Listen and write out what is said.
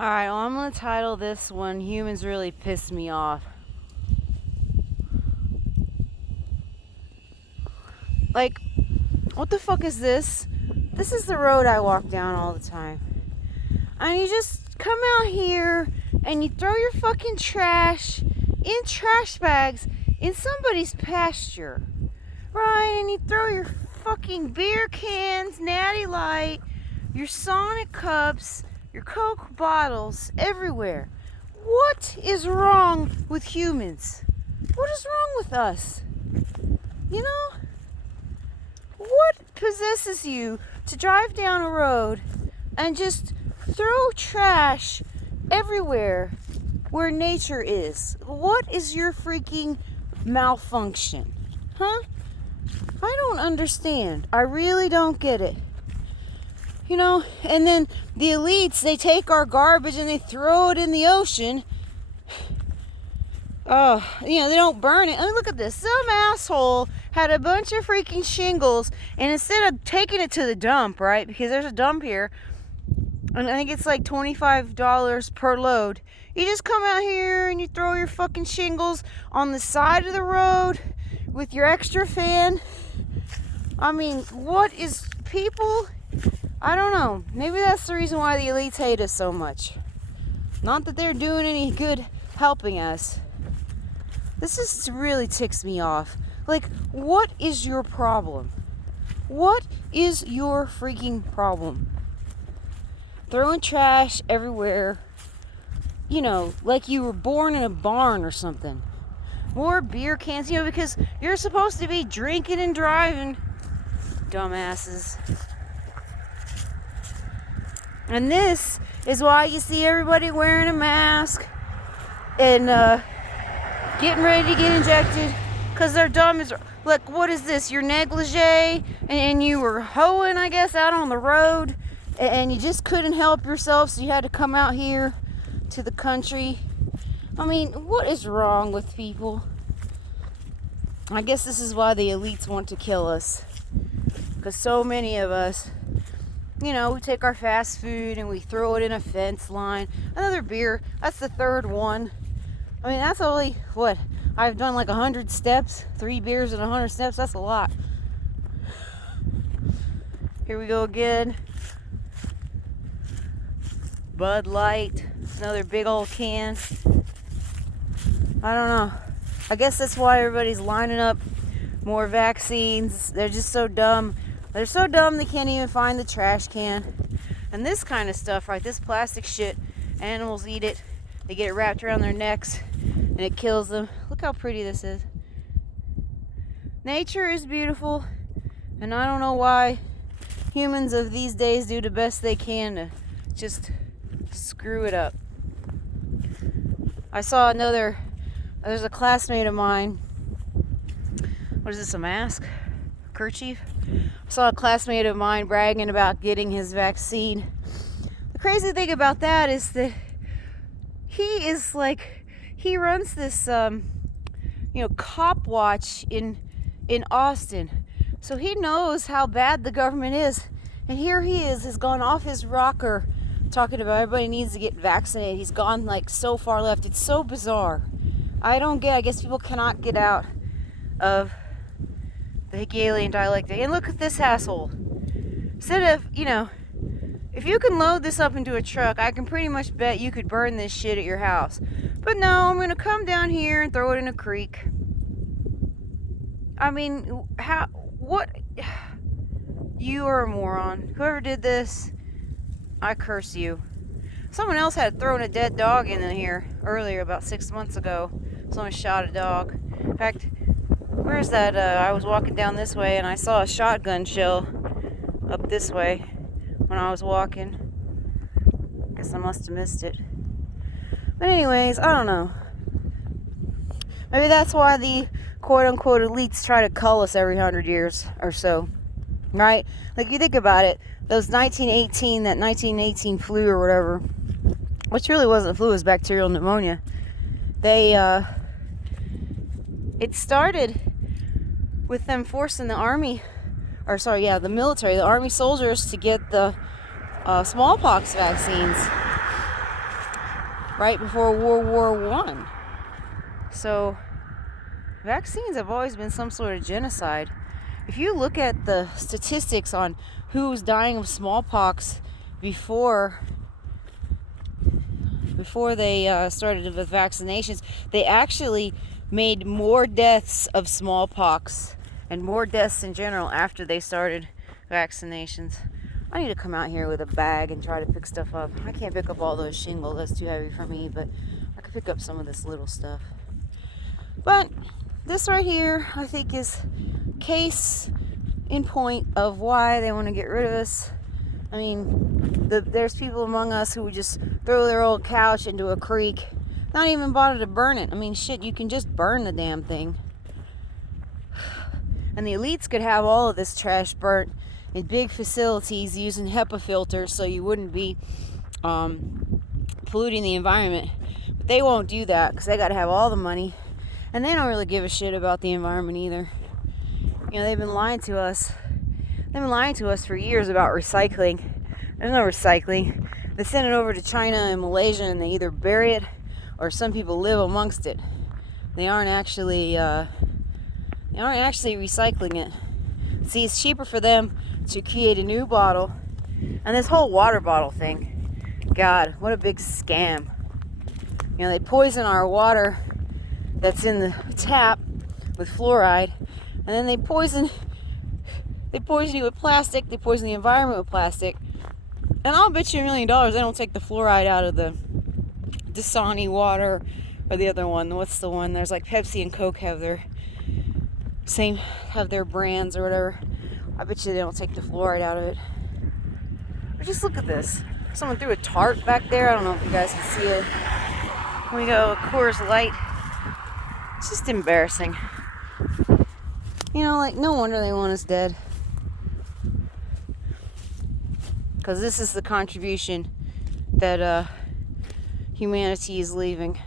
Alright, well, I'm going to title this one, Humans Really Piss Me Off. Like, what the fuck is this? This is the road I walk down all the time. And you just come out here and you throw your fucking trash in trash bags in somebody's pasture. Right? And you throw your fucking beer cans, Natty Light, your Sonic cups, your Coke bottles everywhere. What is wrong with humans? What is wrong with us? You know? What possesses you to drive down a road and just throw trash everywhere where nature is? What is your freaking malfunction? Huh? I don't understand. I really don't get it. You know, and then the elites, they take our garbage and they throw it in the ocean. They don't burn it. I mean, look at this. Some asshole had a bunch of freaking shingles, and instead of taking it to the dump, right, because there's a dump here, and I think it's like $25 per load, you just come out here and you throw your fucking shingles on the side of the road with your extra fan. I mean, what is people... I don't know. Maybe that's the reason why the elites hate us so much. Not that they're doing any good helping us. This just really ticks me off. Like, what is your problem? What is your freaking problem? Throwing trash everywhere. You know, like you were born in a barn or something. More beer cans, because you're supposed to be drinking and driving. Dumbasses. And this is why you see everybody wearing a mask and getting ready to get injected, because they're dumb as... Like, what is this? Your negligee, and you were hoeing, I guess, out on the road, and you just couldn't help yourself, so you had to come out here to the country. I mean, what is wrong with people? I guess this is why the elites want to kill us, because so many of us... we take our fast food and we throw it in a fence line. Another beer. That's the third one. I mean, that's only, what? I've done like 100 steps. 3 beers and 100 steps. That's a lot. Here we go again. Bud Light. Another big old can. I don't know. I guess that's why everybody's lining up more vaccines. They're just so dumb. They're so dumb they can't even find the trash can. And this kind of stuff, right, this plastic shit, animals eat it. They get it wrapped around their necks and it kills them. Look how pretty this is. Nature is beautiful, and I don't know why humans of these days do the best they can to just screw it up. I saw there's a classmate of mine. What is this, a mask? Kerchief? I saw a classmate of mine bragging about getting his vaccine. The crazy thing about that is that he runs this cop watch in Austin, so he knows how bad the government is. And here he has gone off his rocker talking about everybody needs to get vaccinated. He's gone like so far left. It's so bizarre. I guess people cannot get out of the Hegelian dialectic. And look at this asshole. Instead of, if you can load this up into a truck, I can pretty much bet you could burn this shit at your house. But no, I'm going to come down here and throw it in a creek. I mean, what? You are a moron. Whoever did this, I curse you. Someone else had thrown a dead dog in here earlier, about 6 months ago. Someone shot a dog. In fact, where's that? I was walking down this way and I saw a shotgun shell up this way when I was walking. Guess I must have missed it. But anyways, I don't know. Maybe that's why the quote-unquote elites try to cull us every 100 years or so. Right? Like, you think about it. That 1918 flu or whatever, which really wasn't flu, it was bacterial pneumonia. It started with them forcing the military, the army soldiers to get the smallpox vaccines. right before World War One. So vaccines have always been some sort of genocide. If you look at the statistics on who was dying of smallpox before they started with vaccinations, they actually made more deaths of smallpox and more deaths in general after they started vaccinations. I need to come out here with a bag and try to pick stuff up. I can't pick up all those shingles, that's too heavy for me, but I could pick up some of this little stuff. But this right here, I think, is case in point of why they want to get rid of us. I mean, there's people among us who would just throw their old couch into a creek, not even bother to burn it. I mean, shit, you can just burn the damn thing. And the elites could have all of this trash burnt in big facilities using HEPA filters so you wouldn't be polluting the environment. But they won't do that because they got to have all the money. And they don't really give a shit about the environment either. You know, they've been lying to us. They've been lying to us for years about recycling. There's no recycling. They send it over to China and Malaysia and they either bury it or some people live amongst it. They aren't actually recycling it. See, it's cheaper for them to create a new bottle. And this whole water bottle thing, God, what a big scam. You know, they poison our water that's in the tap with fluoride, and then they poison you with plastic, they poison the environment with plastic. And I'll bet you $1 million they don't take the fluoride out of the Dasani water or the other one. What's the one? There's like Pepsi and Coke have their brands or whatever. I bet you they don't take the fluoride out of it. But just look at this. Someone threw a tarp back there. I don't know if you guys can see it. We go Coors Light. It's just embarrassing. You know, like, no wonder they want us dead. Because this is the contribution that humanity is leaving.